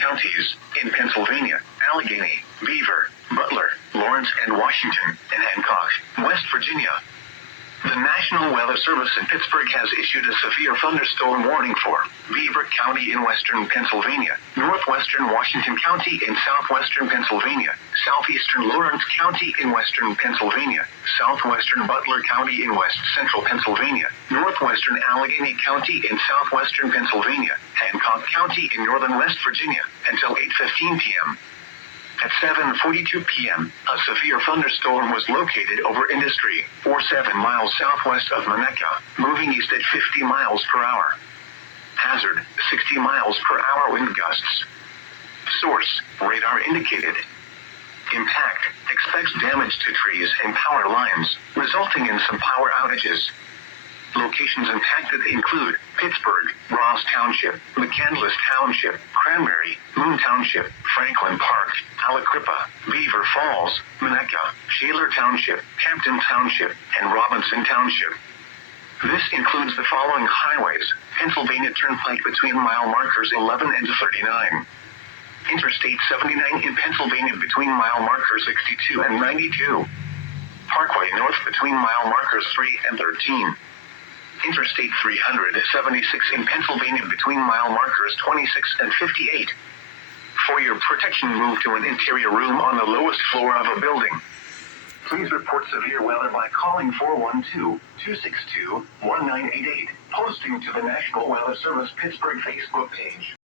counties in Pennsylvania, Allegheny, Beaver, Butler, Lawrence and Washington, and Hancock, West Virginia. The National Weather Service in Pittsburgh has issued a severe thunderstorm warning for Beaver County in western Pennsylvania, northwestern Washington County in southwestern Pennsylvania, southeastern Lawrence County in western Pennsylvania, southwestern Butler County in west central Pennsylvania, northwestern Allegheny County in southwestern Pennsylvania, Hancock County in northern West Virginia, until 8:15 p.m. At 7:42 p.m., a severe thunderstorm was located over Industry, 7 miles southwest of Moneca, moving east at 50 miles per hour. Hazard, 60 miles per hour wind gusts. Source, radar indicated. Impact, expects damage to trees and power lines, resulting in some power outages. Locations impacted include Pittsburgh, Ross Township, McCandless Township, Cranberry, Moon Township, Franklin Park, Aliquippa, Beaver Falls, Moneca, Shaler Township, Hampton Township, and Robinson Township. This includes the following highways: Pennsylvania Turnpike between mile markers 11 and 39. Interstate 79 in Pennsylvania between mile markers 62 and 92. Parkway North between mile markers 3 and 13. Interstate 376 in Pennsylvania between mile markers 26 and 58. For your protection, move to an interior room on the lowest floor of a building. Please report severe weather by calling 412-262-1988, posting to the National Weather Service Pittsburgh Facebook page.